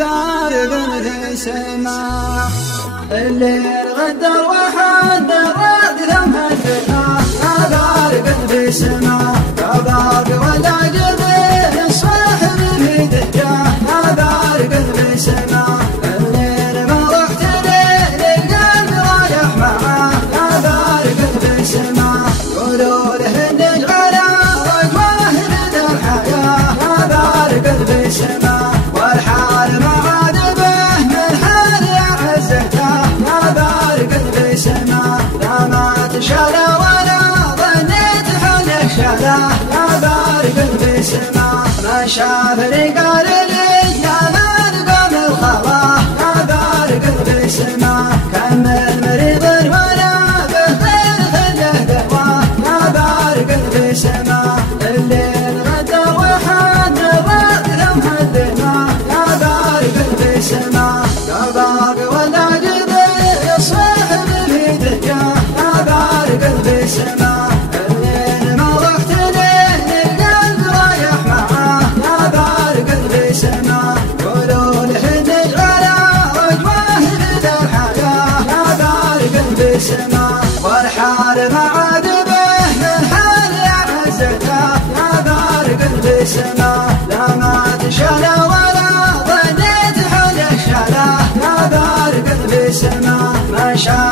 بارق في السماء الليل غدر وحد الرد ثم الدنا بارق في السماء كبارق ولا جبين الصاحب في دجاه بارق في السماء الليل ما رحت ليل القلب رايح معاه بارق في السماء قولوا له نجعل رجواه من الحياة بارق في السماء والحال ما عاد به من حال عزته بارق في السماء لا ما تشالى ولا ظنيت حله شاله بارق في السماء ما شاف رجال لي يا من قام الخلا بارق في السماء كم المريض ولا بخير خله دواء بارق في السماء الليل غدا وحد الرد ثم الدماء بارق في السماء كباب ولا جبين الصاحب في دجاه بارق في السماء الليل ما رحت ليه القلب رايح معاه بارق في السماء قولوا له نجعل رجواه من الحياة بارق في السماء والحال ما عاد به من حال عزته بارق في السماء لا ما تشالى ولا ظنيت حله شاله بارق في السماء ما شاء